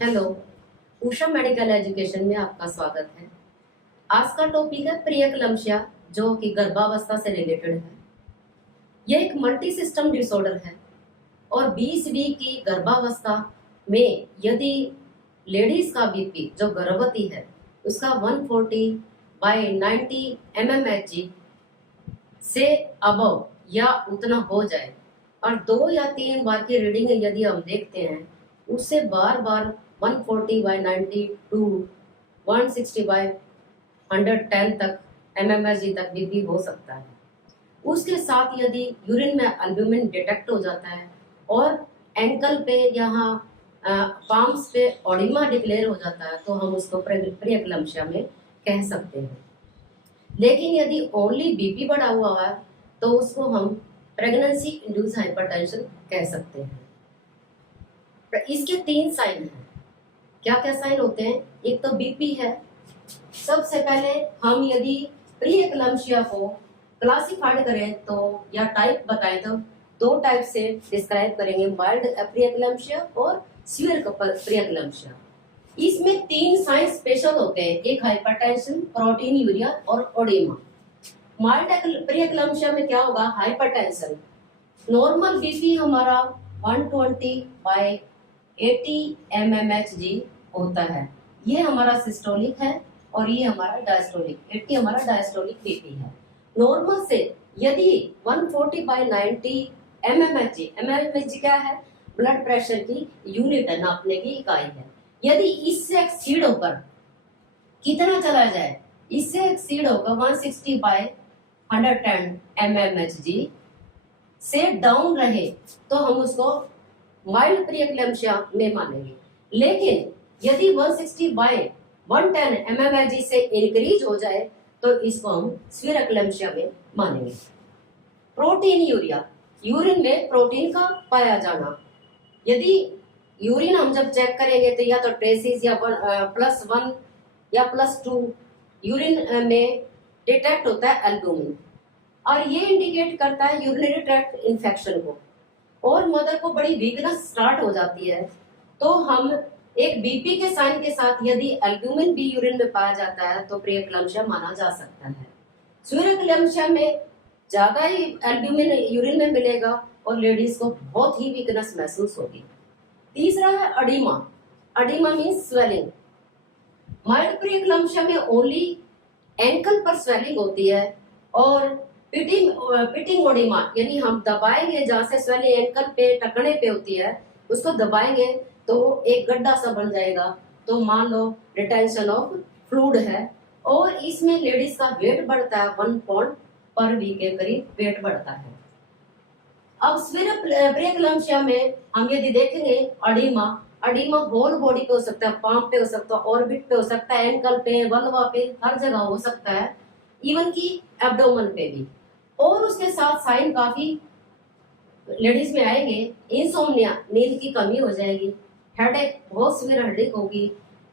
Hello, Usha medical education में आपका स्वागत है। आज का टॉपिक है प्रियक्लम्शिया, जो कि गर्भावस्था से रिलेटेड है। यह एक मल्टी सिस्टम डिसऑर्डर है और 20 वीक की गर्भावस्था में यदि लेडीज का बीपी जो गर्भवती है उसका 140/90 mmHg से अबव या उतना हो जाए और 2 या 3 बार की रीडिंग यदि हम देखते हैं उससे बार बार 140/90 टू 160/110 तक mmHg तक बीपी हो सकता है। उसके साथ यदि यूरिन में एल्ब्यूमिन डिटेक्ट हो जाता है और एंकल पे यहाँ पाम्स पे ऑडिमा डिक्लेयर हो जाता है तो हम उसको प्रियक्लम्शिया में कह सकते हैं। लेकिन यदि ओनली बीपी बढ़ा हुआ है तो उसको हम प्रेगनेंसी इंड्यूस हाइपरटेंशन कह सकते हैं। इसके 3 साइन हैं। क्या क्या साइन होते हैं? एक तो बीपी है। सबसे पहले हम यदि प्रियक्लम्शिया को क्लासिफाइड करें तो या टाइप बताएं तो 2 टाइप से डिस्क्राइब करेंगे, माइल्ड प्रियक्लम्शिया और सीवियर प्रियक्लम्शिया। इसमें 3 साइन स्पेशल होते हैं, एक हाइपरटेंशन, प्रोटीन यूरिया और ओडेमा। माइल्ड प्रियक्लम्शिया में क्या होगा? हाइपरटेंशन, नॉर्मल बीपी हमारा 120/80 mmHg होता है, ये हमारा सिस्टोलिक है और ये हमारा डायस्टोलिक, 80 हमारा डायस्टोलिक बीपी है। नॉर्मल से यदि 140/90 mmHg क्या है? ब्लड प्रेशर की यूनिट है, नापने की इकाई है। यदि इससे एक्सीड होकर कितना चला जाए? इससे एक्सीड होकर 160/110 mmHg से डाउन रहे तो हम उसको माइल्ड प्रियक्लम्शिया में मानेंगे। लेकिन यदि 160/110 mmHg से इंक्रीज हो जाए तो इसको हम सीवियर एक्लम्शिया में मानेंगे। प्रोटीन यूरिया, यूरिन में प्रोटीन का पाया जाना। यदि यूरिन हम जब चेक करेंगे तो या तो ट्रेसिस या +1 या +2 यूरिन में डिटेक्ट होता है एल्ब्यूमिन और ये इंडिकेट करता है यूरिनरी ट्रैक्ट इन्फेक्शन को और मदर को बड़ी वीकनेस स्टार्ट हो जाती है। तो हम एक बीपी के साइन के साथ यदि एल्ब्यूमिन भी यूरिन में पाया जाता है तो प्रियक्लम्शिया माना जा सकता है। सीवियर एक्लम्शिया में ज्यादा ही एल्ब्यूमिन यूरिन में मिलेगा और लेडीज को बहुत ही वीकनेस महसूस होगी। तीसरा है oedema. Oedema means swelling. Mild preeclampsia में ओनली एंकल पर स्वेलिंग होती है और पिटिंग ओडिमा यानी हम दबाएंगे, जहां से स्वेलिंग एंकल पे टखने पे होती है उसको दबाएंगे तो एक गड्ढा सा बन जाएगा, तो मान लो रिटेंशन ऑफ फ्लूइड है और इसमें लेडीज का वेट बढ़ता है, 1 पॉइंट पर वीक के करीब वेट बढ़ता है। अब सीवियर प्रियक्लम्शिया में हम यदि देखेंगे अडीमा होल बॉडी पे हो सकता है, पाम पे हो सकता है, ऑर्बिट पे हो सकता है, एंकल पे, वल्वा पे, हर जगह हो सकता है, इवन की एब्डोमेन पे भी। और उसके साथ साइन काफी लेडीज में आएंगे। इंसोम्निया, नींद की कमी हो जाएगी, हेडेक, बहुत सीवियर हेडेक होगी,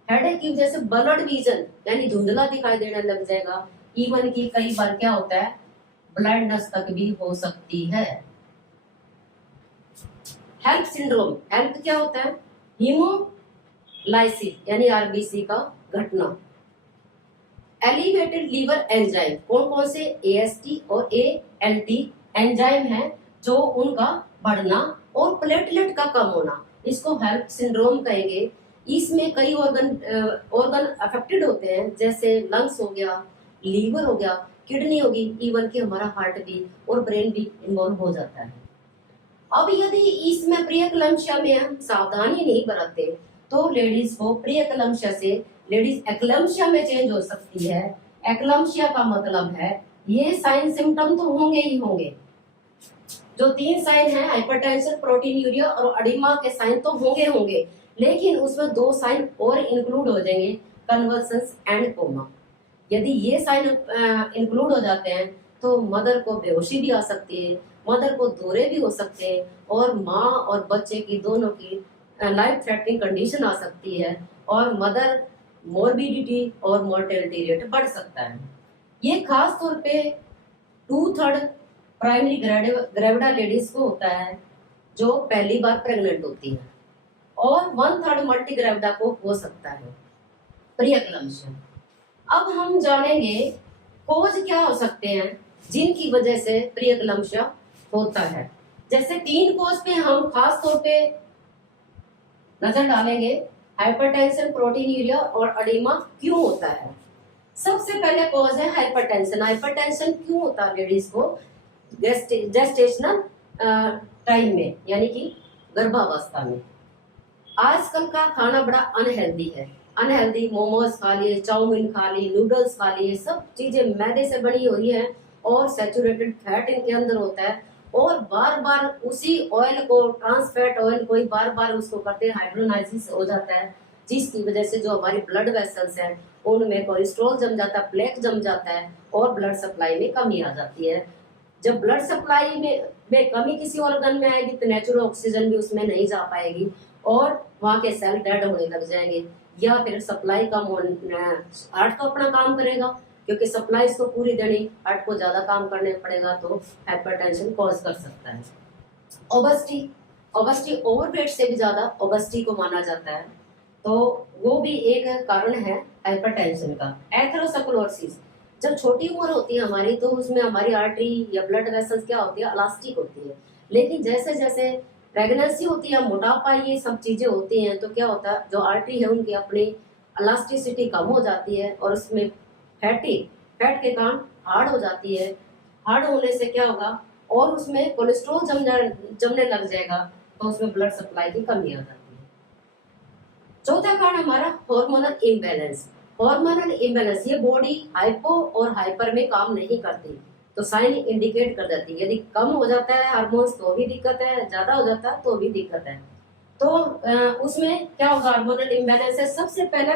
हेडेक की वजह से ब्लड विजन यानी धुंधला दिखाई देने लग जाएगा, इवन की कई बार क्या होता है ब्लाइंडनेस तक भी हो सकती है। हेल्प सिंड्रोम, हेल्प क्या होता है? हीमोलाइसिस यानी आरबीसी का घटना। एलिवेटेड लीवर एंजाइम, कौन कौन से? एएसटी और एएलटी एंजाइम है जो उनका बढ़ना और प्लेटलेट का कम होना, इसको हेल्प सिंड्रोम कहेंगे। इसमें कई ऑर्गन अफेक्टेड होते हैं, जैसे लंग्स हो गया, लीवर हो गया, किडनी होगी, इवन कि हमारा हार्ट भी और ब्रेन भी इन्वॉल्व हो जाता है। अब यदि इसमें प्रियक्लम्शिया में हम सावधानी नहीं बरतते तो लेडीज को प्रियक्लम्शिया से लेडीज एक्लम्शिया में चेंज हो सकती है। एक्लम्शिया का मतलब है ये साइन सिम्टम तो होंगे ही होंगे, जो 3 साइन है हाइपरटेंशन, प्रोटीन यूरिया और अडीमा के साइन तो होंगे, लेकिन उसमें 2 साइन और इंक्लूड हो जाएंगे, कन्वर्सेंस एंड कोमा। यदि ये साइन इंक्लूड हो जाते हैं तो मदर को बेहोशी भी आ सकती है, मदर को दौरे भी हो सकते हैं और माँ और बच्चे की दोनों की लाइफ थ्रेटनिंग कंडीशन आ सकती है और मदर मोर्बिडिटी और मोर्टेलिटी रेट बढ़ सकता है। ये खास तौर पे 2/3 प्राइमरी ग्रेविडा लेडीज को होता है जो पहली बार प्रेग्नेंट होती है। और 1/3 मल्टीग्रेविडा को हो सकता है प्रियक्लम्शिया। अब हम जानेंगे कोज क्या हो सकते हैं जिनकी वजह से प्रियक्लम्शिया होता है। जैसे 3 कोज पे हम खास तौर पे नजर डालेंगे, हाइपरटेंशन, प्रोटीनूरिया और अडीमा क्यों होता है। सबसे पहले कॉज है हाइपरटेंशन। हाइपरटेंशन क्यों होता है लेडीज को जेस्टेशनल टाइम में, यानी कि गर्भावस्था में। आजकल का खाना बड़ा अनहेल्दी है, अनहेल्दी मोमोज खा लिए, चाउमीन खा ली, नूडल्स खा लिए, सब चीजें मैदे से बनी हुई है और सैचुरेटेड फैट इनके अंदर होता है और बार बार उसी ऑयल को, ट्रांस फैट ऑयल को ही बार बार उसको करते हाइड्रोलाइसिस हो जाता है, जिसकी वजह से जो हमारी ब्लड वेसल्स हैं उनमें कोलेस्ट्रॉल जम जाता है, प्लेक जम जाता है और ब्लड सप्लाई में कमी आ जाती है। जब ब्लड सप्लाई में कमी किसी ऑर्गन में आएगी तो नेचुरल ऑक्सीजन भी उसमें नहीं जा पाएगी और वहां के सेल डेड होने लग जाएंगे, या फिर सप्लाई कम हार्ट तो अपना काम करेगा क्योंकि सप्लाई इसको पूरी देनी, हार्ट को ज्यादा काम करने पड़ेगा तो हाइपरटेंशन कॉज कर सकता है। ओबेसिटी, ओबेसिटी ओवरवेट से भी ज्यादा ओबेसिटी को माना जाता है, तो वो भी एक कारण है हाइपरटेंशन का। एथेरोस्क्लेरोसिस, जब छोटी उम्र होती है हमारी तो उसमें हमारी आर्टरी या ब्लड वेसल्स क्या होती है, इलास्टिक होती है, लेकिन जैसे जैसे प्रेगनेंसी होती है, मोटापा, ये सब चीजें होती हैं तो क्या होता है, जो आर्टरी है उनकी अपनी इलास्टिसिटी कम हो जाती है और उसमें फैट के कारण हार्ड हो जाती है। हार्ड होने से क्या होगा और उसमें कोलेस्ट्रॉल जमने लग जाएगा तो उसमें ब्लड सप्लाई की कमी आ जाती है। चौथा कारण हमारा हार्मोनल इम्बैलेंस। हार्मोनल इम्बैलेंस, ये बॉडी हाइपो और हाइपर में काम नहीं करती तो साइन इंडिकेट कर देती है। यदि कम हो जाता है हार्मोन्स तो भी दिक्कत है, ज्यादा हो जाता है तो भी दिक्कत है। तो उसमें क्या होगा, हार्मोनल इम्बैलेंस है। सबसे पहले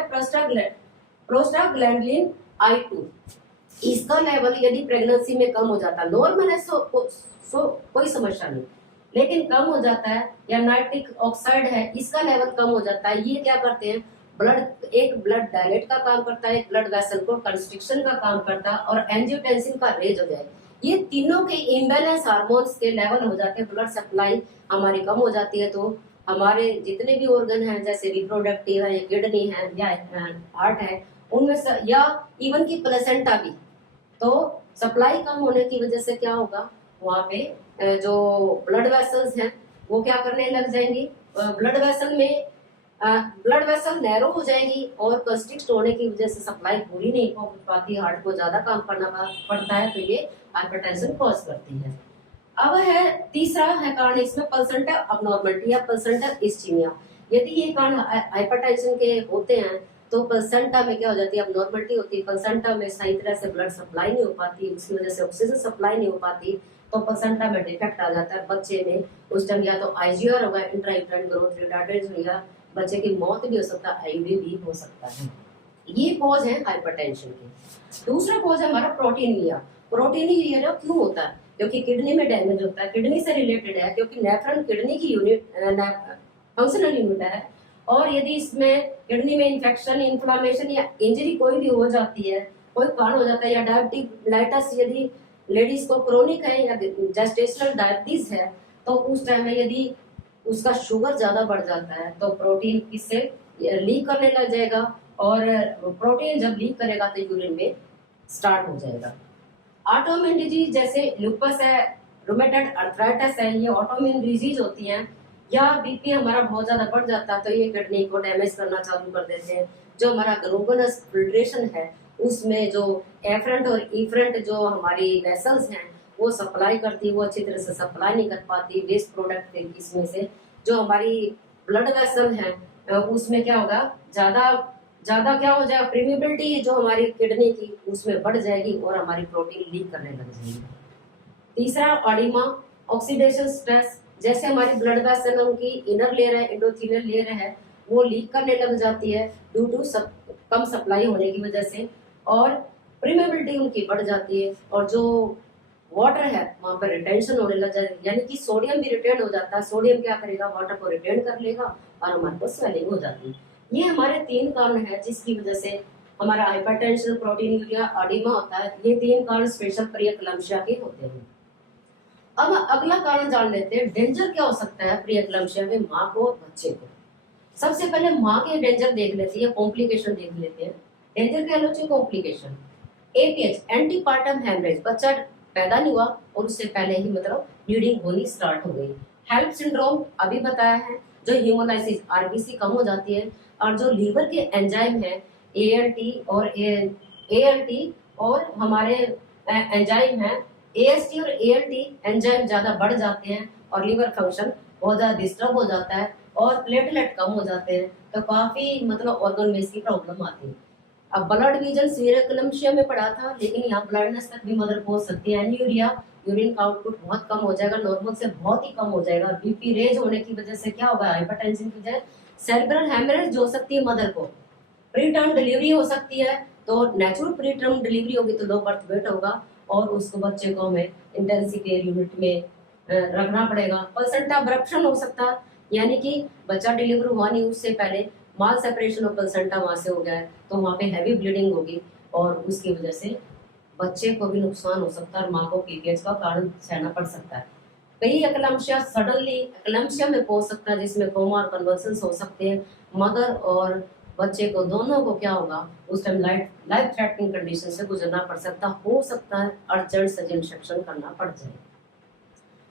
प्रोस्टाग्लैंडिन I2, इसका लेवल यदि प्रेगनेंसी में कम हो जाता है, नॉर्मल है सो कोई समस्या नहीं, लेकिन कम हो जाता है, या नाइट्रिक ऑक्साइड है इसका लेवल कम हो जाता है, ये क्या करते हैं, ब्लड डायलेट का काम करता है, एक ब्लड वेसल को कंस्ट्रिक्शन का काम करता है और एंजियोटेंसिन का रेज हो जाए। ये तीनों के इम्बैलेंस हार्मोन्स के लेवल हो जाते हैं, ब्लड सप्लाई हमारी कम हो जाती है, तो हमारे जितने भी ऑर्गन हैं जैसे रिप्रोडक्टिव है, किडनी है या हार्ट है, उनमें या इवन की प्लेसेंटा भी, तो सप्लाई कम होने की वजह से क्या होगा, वहां पे जो ब्लड वेसल्स हैं वो क्या करने लग जाएंगी, ब्लड वेसल नैरो हो जाएगी और कंस्ट्रिक्ट होने की वजह से सप्लाई पूरी नहीं पहुंच पाती, हार्ट को ज्यादा काम करना पड़ता है, तो ये हाइपरटेंशन कॉज करती है। अब है तीसरा है कारण इसमें प्लेसेंटा अबनॉर्मलिटी या प्लेसेंटा इस्चीमिया। यदि ये कारण हाइपरटेंशन के होते हैं तो प्लेसेंटा में क्या हो जाती है, अबनॉर्मलिटी होती है, प्लेसेंटा में सही तरह से ब्लड सप्लाई नहीं हो पाती, उसकी वजह से ऑक्सीजन सप्लाई नहीं हो पाती, तो प्लेसेंटा में डिफेक्ट आ जाता है बच्चे में। उस टाइम या तो आईजीआर होगा, इंट्रायूटेराइन ग्रोथ रिटार्डेशन, या बच्चे की मौत भी हो सकता है, आईवी भी हो सकता है। ये कॉज है हाइपरटेंशन की। दूसरा कॉज है हमारा प्रोटीनिया। प्रोटीनिया क्यों होता है, क्योंकि किडनी में डैमेज होता है, किडनी से रिलेटेड है, क्योंकि नेफ्रॉन किडनी की यूनिट फंक्शनल यूनिट है, और यदि इसमें किडनी में इन्फेक्शन, इन्फ्लामेशन या इंजरी कोई भी हो जाती है, कोई कारण हो जाता है, या डायबिटीज यदि लेडीज को क्रोनिक है या जेस्टेशनल डायबिटीज है, तो उस टाइम में यदि उसका शुगर ज्यादा बढ़ जाता है तो प्रोटीन इससे लीक करने लग जाएगा, और प्रोटीन जब लीक करेगा तो यूरिन में स्टार्ट हो जाएगा। ऑटोइम्यून डिजीज जैसे लुपस है, रूमेटॉइड अर्थराइटिस है, ये ऑटोइम्यून डिजीज होती हैं, या बीपी हमारा बहुत ज्यादा बढ़ जाता है तो ये किडनी को डैमेज करना चालू कर देते हैं। जो हमारा ग्लोबुलस फिल्ट्रेशन है उसमें जो एफरेंट और इफरेंट जो हमारी वेसल्स हैं वो सप्लाई करती है, वो अच्छी तरह से सप्लाई नहीं कर पाती, वेस्ट प्रोडक्ट इसमें से जो हमारी ब्लड वेसल है उसमें क्या होगा, ज्यादा क्या हो जाएगा, प्रीमिबिलिटी जो हमारी किडनी की उसमें बढ़ जाएगी और हमारी प्रोटीन लीक करने लग जाएगी। तीसरा ऑडिमा, ऑक्सीडेशन स्ट्रेस, जैसे हमारी ब्लड वेसल उनकी इनर लेयर है, एंडोथेलियल लेयर है, वो लीक करने लग जाती है ड्यू टू कम सप्लाई होने की वजह से, और प्रीमिबिलिटी उनकी बढ़ जाती है, और जो वाटर है वहां पर रिटेंशन होने लग जाएगी, यानी कि सोडियम भी रिटेन हो जाता है, सोडियम क्या करेगा, वाटर को रिटेन कर लेगा और हमारे को स्वेलिंग हो जाती है। ये हमारे 3 कारण है जिसकी वजह से हमारा हाइपरटेंशन, प्रोटीनूरिया, ऑडिमा होता है। ये 3 कारण स्पेशल प्रियक्लम्शिया के होते हैं। अब अगला कारण जान लेते हैं, डेंजर क्या हो सकता है प्रियक्लम्शिया में माँ को और बच्चे को। सबसे पहले माँ के डेंजर देख लेते हैं, कॉम्प्लिकेशन देख लेते हैं। डेंजर कह लो चाहे कॉम्प्लिकेशन। एपीएच एंटीपार्टम हेमरेज, बच्चा पैदा नहीं हुआ और उससे पहले ही मतलब ब्लीडिंग होनी स्टार्ट हो गई। हेल्प सिंड्रोम अभी बताया है, जो हीमोलाइसिस आरबीसी कम हो जाती है, और जो लीवर के एंजाइम है एएलटी और हमारे एंजाइम है एएसटी और एएलटी एंजाइम ज्यादा बढ़ जाते हैं और लीवर फंक्शन बहुत ज्यादा डिस्टर्ब हो जाता है और प्लेटलेट कम हो जाते हैं, तो काफी मतलब ऑर्गन में इसकी प्रॉब्लम आती है। अब ब्लड विजन सीरक्लम्शिया में पढ़ा था, लेकिन यहाँ ब्लडनेस तक भी मदर पहुंच सकती है। एनीयूरिया, यूरिन का आउटपुट बहुत कम हो जाएगा, नॉर्मल से बहुत ही कम हो जाएगा। बीपी रेज होने की वजह से क्या होगा, हाइपरटेंशन की वजह सेरेब्रल हेमरेज हो सकती है मदर को। प्री टर्म डिलीवरी हो सकती है, तो नेचुरल प्री टर्म डिलीवरी होगी तो लो बर्थ वेट होगा और उसको बच्चे को हमें इंटेंसिव केयर यूनिट में रखना पड़ेगा। प्लेसेंटा अब्रप्शन हो सकता है, यानी कि बच्चा डिलीवर हुआ नहीं उससे पहले माल सेपरेशन ऑफ प्लेसेंटा वहां से हो गया है, तो वहां पे हैवी ब्लीडिंग होगी और उसकी वजह से बच्चे को भी नुकसान हो सकता है और माँ को पीपीएच का कारण सहना पड़ सकता है। कई एक्लैम्सिया सडनली एक्लैम्सिया में पहुंच सकता है, जिसमें कोमा और कन्वर्सन्स हो सकते हैं। मदर और बच्चे को दोनों को क्या होगा, उस टाइम लाइफ थ्रेटनिंग कंडीशन से गुजरना पड़ सकता, हो सकता है अर्जेंट सर्जरी इंसेक्शन करना पड़ जाए।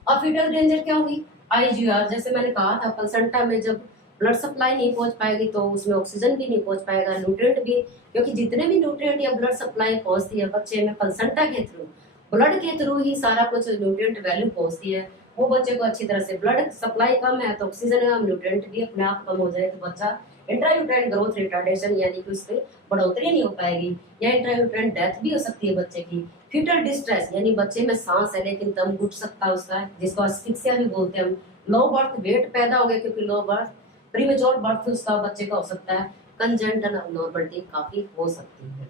और फीटल डेंजर क्या होगी, आईजीआर, जैसे मैंने कहा था प्लेसेंटा में जब ब्लड सप्लाई नहीं पहुंच पाएगी तो उसमें ऑक्सीजन भी नहीं पहुंच पाएगा, न्यूट्रिएंट भी, क्योंकि जितने भी न्यूट्रिएंट या ब्लड सप्लाई पहुंचती है बच्चे में प्लेसेंटा के थ्रू, ब्लड के थ्रू ही सारा कुछ न्यूट्रिएंट वैल्यू पहुंचती है, वो बच्चे को अच्छी तरह से ब्लड सप्लाई कम है तो ऑक्सीजन कम, न्यूट्रिएंट भी अपने आप कम हो जाए तो बच्चा इंट्रायूट्राइन ग्रोथ रिटार्डेशन यानी कि उससे बढ़ोतरी नहीं हो पाएगी या इंट्रायूट्राइन डेथ भी हो सकती है बच्चे की। फीटल डिस्ट्रेस यानी बच्चे में सांस है लेकिन दम घुट सकता है उसका, जिसको अस्फिक्सिया भी बोलते हैं हम। लो बर्थ वेट पैदा हो गया क्योंकि लो बर्थ, प्रीमेच्योर बर्थ उसका बच्चे का हो सकता है, कंजेंटल अबनॉर्मलिटी काफी हो सकती है।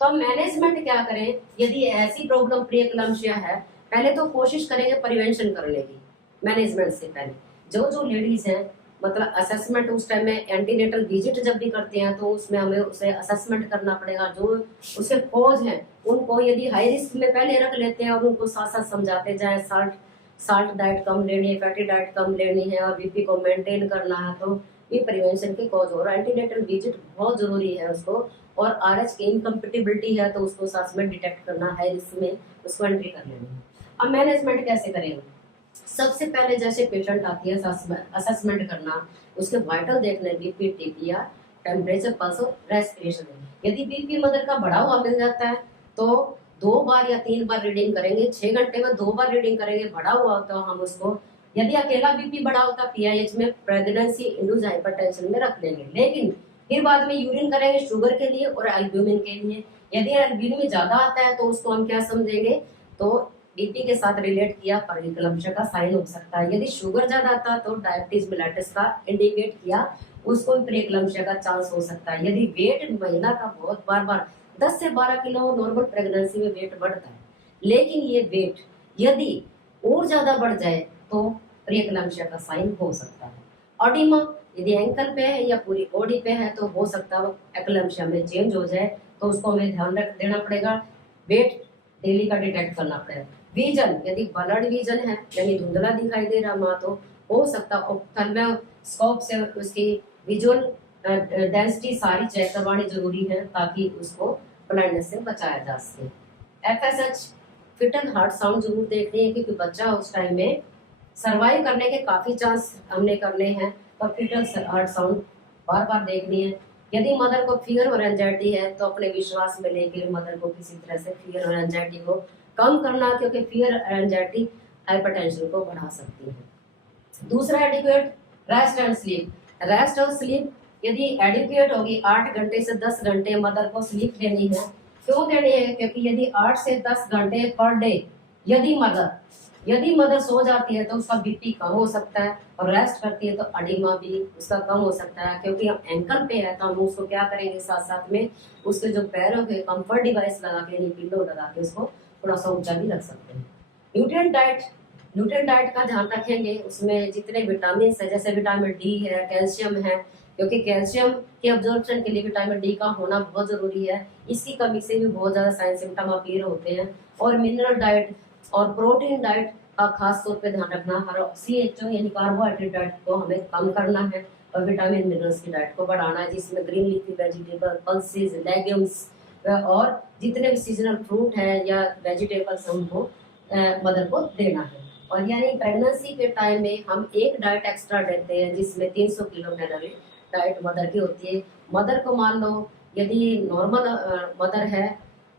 तो हम मैनेजमेंट क्या करें यदि ऐसी प्रॉब्लम प्री एक्लैम्सिया है, पहले तो कोशिश करेंगे प्रिवेंशन करने की। मैनेजमेंट से पहले जो लेडीज हैं मतलब असेसमेंट उस टाइम में एंटीनेटल विजिट जब भी करते हैं तो उसमें हमें उसे असेसमेंट करना पड़ेगा, जो उसके कॉज हैं उनको यदि हाई रिस्क में पहले रख लेते हैं और उनको साथ साथ समझाते जाए साल्ट डाइट कम लेनी है, फैटी डाइट कम लेनी है और बीपी को मेंटेन करना है, तो ये प्रिवेंशन के कॉज हो रहा है। एंटीनेटल विजिट बहुत जरूरी है उसको, और आरएच की इनकम्पेटिबिलिटी है तो उसको साथ में डिटेक्ट करना, हाई रिस्क में उसको एंट्री कर लेनी है। अब मैनेजमेंट कैसे करेंगे, सबसे पहले जैसे पेशेंट आती है असेसमेंट करना, उसके वाइटल देखने, बीपी, टीपीआर, टेम्परेचर, पल्स और रेस्पिरेशन। यदि बीपी मदर का बढ़ा हुआ मिल जाता है तो 2 बार या 3 बार रीडिंग करेंगे, 6 घंटे में 2 बार रीडिंग करेंगे, बढ़ा हुआ होता है हम उसको, यदि अकेला बीपी बढ़ा होता पीआईएच में प्रेगनेंसी इंड्यूस्ड हाइपरटेंशन में रख लेंगे, लेकिन फिर बाद में यूरिन करेंगे शुगर के लिए और एल्ब्यूमिन के लिए। यदि एल्ब्यूमिन ज्यादा आता है तो उसको हम क्या समझेंगे, तो बीपी के साथ रिलेट किया प्री-एक्लैम्सिया का साइन हो सकता है। यदि शुगर ज्यादा आता तो डायबिटीज मेलिटस का इंडिकेट किया, उसको भी प्री-एक्लैम्सिया का चांस हो सकता है। यदि वेट महिला का बहुत बार 10 से 12 किलो नॉर्मल प्रेगनेंसी में वेट बढ़ता है, लेकिन ये वेट यदि और ज्यादा बढ़ जाए तो प्री-एक्लैम्सिया का साइन हो सकता है। ऑडिमा यदि एंकल पे है या पूरी बॉडी पे है तो हो सकता है एक्लैम्सिया में चेंज हो जाए, तो उसको हमें ध्यान रख देना पड़ेगा, वेट डेली का डिटेक्ट करना पड़ेगा। विजन यदि ब्लड विजन है यानी धुंधला दिखाई दे रहा माँ, तो हो सकता ऑप्थेल्मोस्कोप से उसकी विजुअल डेंसिटी सारी चेक करवानी जरूरी है ताकि उसको ब्लाइंडनेस से बचाया जा सके। एफएसएच फिटल हार्ट साउंड जरूर देखनी है क्योंकि बच्चा उस टाइम में सर्वाइव करने के काफी चांस हमने करने हैं, पर फिटल हार्ट साउंड बार बार देखनी है। यदि मदर को फियर और एंजाइटी है तो अपने विश्वास में लेकर मदर को किसी तरह से फियर और एंजाइटी को कम करना, क्योंकि फियर और एंजाइटी हाइपरटेंशन को बढ़ा सकती है। दूसरा adequate rest and sleep. Rest और स्लीप यदि एडिक्वेट होगी, 8 घंटे से 10 घंटे मदर को स्लीप लेनी है। क्यों देनी है, क्योंकि यदि 8 से 10 घंटे पर डे यदि मदर सो जाती है तो उसका बीपी कम हो सकता है, और रेस्ट करती है तो अडीमा भी उसका कम हो सकता है। क्योंकि हम एंकल पे है तो हम उसको क्या करेंगे, साथ साथ में उसके जो पैरों के कंफर्ट डिवाइस लगा के यानी पिल्लो लगा के उसको थोड़ा सा ऊंचा भी रख सकते हैं। न्यूट्रिएंट डाइट का ध्यान रखेंगे, उसमें जितने विटामिन है जैसे विटामिन डी है, कैल्शियम है, क्योंकि कैल्शियम के अब्जॉर्प्शन के लिए विटामिन डी का होना बहुत जरूरी है, इसकी कमी से भी बहुत ज्यादा साइन सिम्टम अपीयर होते हैं। और मिनरल डाइट और प्रोटीन डाइट का खास तौर पे ध्यान रखना, हर CHO यानी कार्बोहाइड्रेट डाइट को हमें कम करना है, और विटामिन मिनरल्स की डाइट को बढ़ाना है, जिसमें green leafy vegetable, pulses, legumes और जितने भी सीजनल फ्रूट है या वेजिटेबल्स हमको मदर को देना है। और यानी प्रेगनेंसी के टाइम में हम एक डाइट एक्स्ट्रा देते हैं जिसमें 300 किलो कैलोरी डाइट मदर की होती है। मदर को मान लो यदि नॉर्मल मदर है,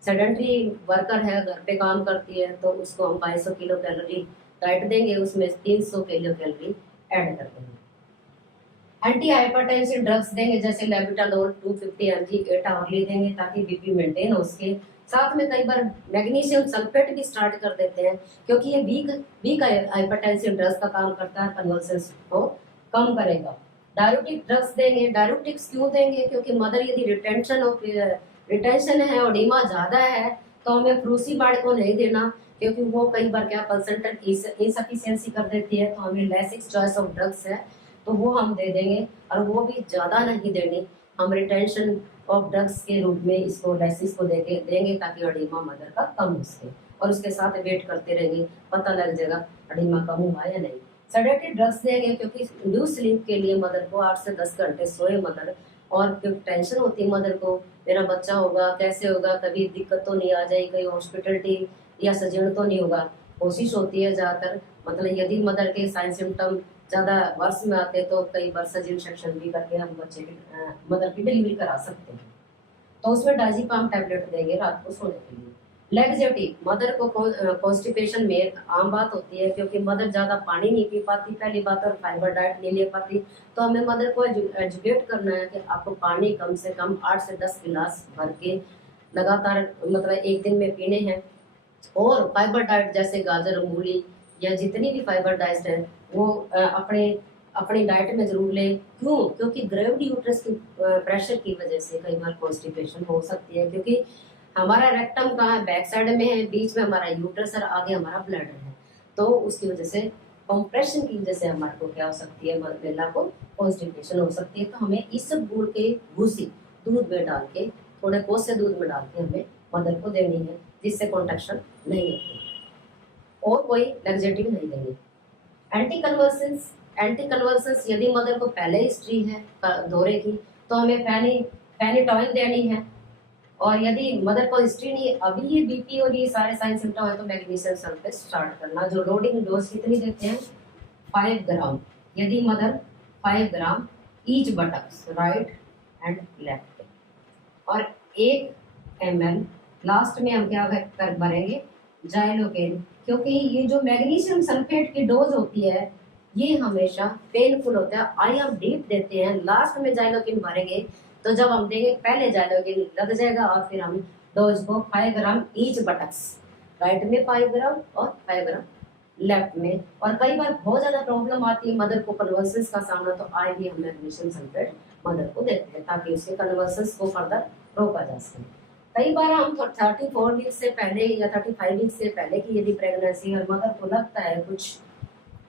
सेडेंटरी वर्कर है, घर पे काम करती है, तो उसको हम 250 किलो कैलोरी डाइट देंगे, उसमें 300 किलो कैलोरी ऐड कर देंगे। एंटी हाइपरटेंसिव ड्रग्स देंगे जैसे लेबिटालोल 250 mg 8 आवरली देंगे ताकि बीपी मेंटेन हो उसके। साथ में कई बार मैग्नीशियम सल्फेट भी स्टार्ट कर देते हैं क्योंकि ये वीक हाइपरटेंसिव ड्रग्स का काम करता है, कन्वल्सन्स को कम करेगा। डायरेटिक ड्रग्स देंगे। डायरेटिक्स क्यों देंगे? क्योंकि मदर यदि रिटेंशन है और एडिमा ज्यादा है तो हमें फ्रूसीबाड को नहीं देना क्योंकि वो कई बार क्या प्लेसेंटल इनसफिशिएंसी कर देती है, तो हमें लेसिक चॉइस ऑफ ड्रग्स है तो वो हम दे देंगे, और वो भी ज़्यादा नहीं देनी, हम रिटेंशन ऑफ ड्रग्स के रूप में इसको लेसिस को देंगे ताकि एडिमा मदर का कम हो सके, और उसके साथ वेट करते रहेंगे, पता लग जाएगा एडिमा कम हुआ या नहीं। सेडेटिव ड्रग्स देंगे क्योंकि इंड्यूस स्लीप के लिए मदर को 8 से 10 घंटे सोए मदर, और क्योंकि टेंशन होती है मदर को, मेरा बच्चा होगा कैसे होगा, कभी दिक्कत तो नहीं आ जाएगी, कहीं हॉस्पिटलिटी या सजीर्ण तो नहीं होगा, कोशिश होती है ज़्यादातर। मतलब यदि मदर के साइन सिम्टम ज़्यादा वर्ष में आते तो कई बार सजीव सेक्शन भी करके हम बच्चे की मदर की डिलीवरी करा सकते हैं, तो उसमें डायज़ीपाम टैबलेट देंगे रात को सोने के लिए। लेग्जेटी, मदर को कॉन्स्टिपेशन में आम बात होती है क्योंकि मदर ज़्यादा पानी नहीं पी पाती पहली बात, और फाइबर डाइट नहीं ले पाती, तो हमें मदर को एजुकेट करना है कि आपको पानी कम से कम 8 से 10 गिलास भर के लगातार मतलब एक दिन में पीने हैं। और फाइबर डाइट जैसे गाजर, मूली या जितनी भी फाइबर डाइट है वो अपनी डाइट में जरूर लें। क्यों? क्योंकि ग्रेविटी यूट्रस की प्रेशर की वजह से कई बार कॉन्स्टिपेशन हो सकती है, क्योंकि हमारा रेक्टम कहाँ है, बैक साइड में है, बीच में हमारा यूट्रस और आगे हमारा ब्लैडर है, तो उसकी वजह से कंप्रेशन की वजह से हमारे को क्या हो सकती है, महिला को कॉन्स्टिपेशन हो सकती है। तो हमें इस गुड़ के भूसी दूध में डाल के, थोड़े कोसे दूध में डाल के हमें मदर को देनी है, जिससे कॉन्ट्रैक्शन नहीं होती, और कोई लग्जेटिव नहीं देंगे। एंटी कन्वर्सेंस यदि मदर को पहले हिस्ट्री है दौरे की तो हमें फेनिटॉइन देनी है, और यदि मदर को हिस्ट्री नहीं, अभी ये बीपी और ये सारे साइन सिम्टम है, तो मैग्नीशियम सल्फेट स्टार्ट करना। जो लोडिंग डोज कितनी देते हैं? 5 ग्राम, यदि mother 5 gram each buttocks right and left, और 1 ml लास्ट में हम क्या कर भरेंगे, जाइलोकेन, क्योंकि ये जो मैग्नीशियम सल्फेट की डोज होती है ये हमेशा पेनफुल होता है। आई हम डीप देते हैं, लास्ट में जाइलोकेन भरेंगे, तो जब हम देंगे पहले जाइलोकेन लग जाएगा, और फिर हम डोज को 5 ग्राम ईच बटक्स, राइट में 5 ग्राम और 5 ग्राम लेफ्ट में। और कई बार बहुत ज्यादा प्रॉब्लम आती है मदर को कन्वर्सेंस का सामना, तो आज भी हम मैग्नीशियम सल्फेट मदर को देते हैं ताकि उसके कन्वर्सेंस को फर्दर रोका जा सके। कई बार हम 34 वीक से पहले या 35 वीक से पहले की यदि प्रेगनेंसी और मदर को लगता है कुछ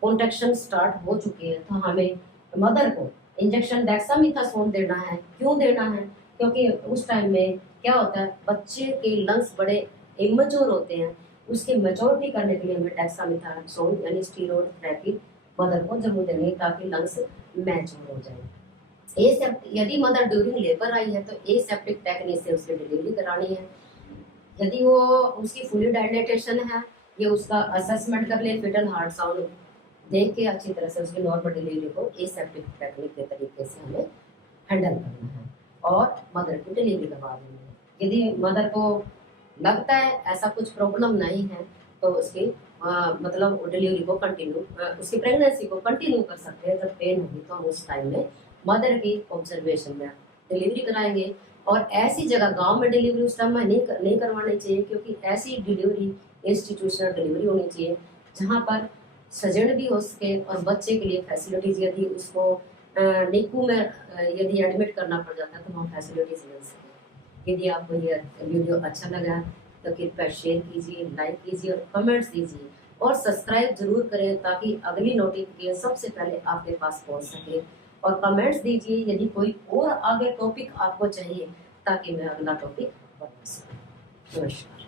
कॉन्ट्रैक्शन स्टार्ट हो चुके हैं, तो हमें मदर को इंजेक्शन डेक्सामेथासोन देना है। क्यों देना है? क्योंकि उस टाइम में क्या होता है, बच्चे के लंग्स बड़े इमेच्योर होते हैं, उसके मेच्योरिटी करने के लिए हमें डेक्सामेथासोन यानी स्टीरॉयड थेरेपी मदर को जरूर देंगे ताकि लंग्स मैच्योर हो जाए। यदि मदर ड्यूरिंग लेबर आई है तो एसेप्टिक टेक्निक से उसकी डिलीवरी करानी है। यदि वो उसकी फुली डायलेटेशन है, ये उसका असेसमेंट कर ले, फिटल हार्ट साउंड देख के अच्छी तरह से उसकी नॉर्मल डिलीवरी को एसेप्टिक टेक्निक के तरीके से हमें हैंडल करना है और मदर की डिलीवरी करवा देनी है। यदि मदर को लगता है ऐसा कुछ प्रॉब्लम नहीं है तो उसकी मतलब डिलीवरी को कंटिन्यू, उसकी प्रेगनेंसी को कंटिन्यू कर सकते हैं। जब पेन होगी तो हम उस टाइम में मदर की ऑब्जर्वेशन में डिलीवरी कराएंगे। और ऐसी जगह गांव में डिलीवरी उस टाइम में नहीं करवानी चाहिए, क्योंकि ऐसी डिलीवरी इंस्टीट्यूशनल डिलीवरी होनी चाहिए जहाँ पर सजन भी हो सके और बच्चे के लिए फैसिलिटीज, यदि उसको निकू में यदि एडमिट करना पड़ जाता है तो वहाँ फैसिलिटीज मिल सके। यदि आपको ये वीडियो अच्छा लगा तो कृपया शेयर कीजिए, लाइक कीजिए और कमेंट्स दीजिए, और सब्सक्राइब जरूर करें ताकि अगली नोटिफिकेशन सबसे पहले आपके पास पहुंच सके। और कमेंट्स दीजिए यदि कोई और आगे टॉपिक आपको चाहिए ताकि मैं अगला टॉपिक बता सकूं। नमस्कार।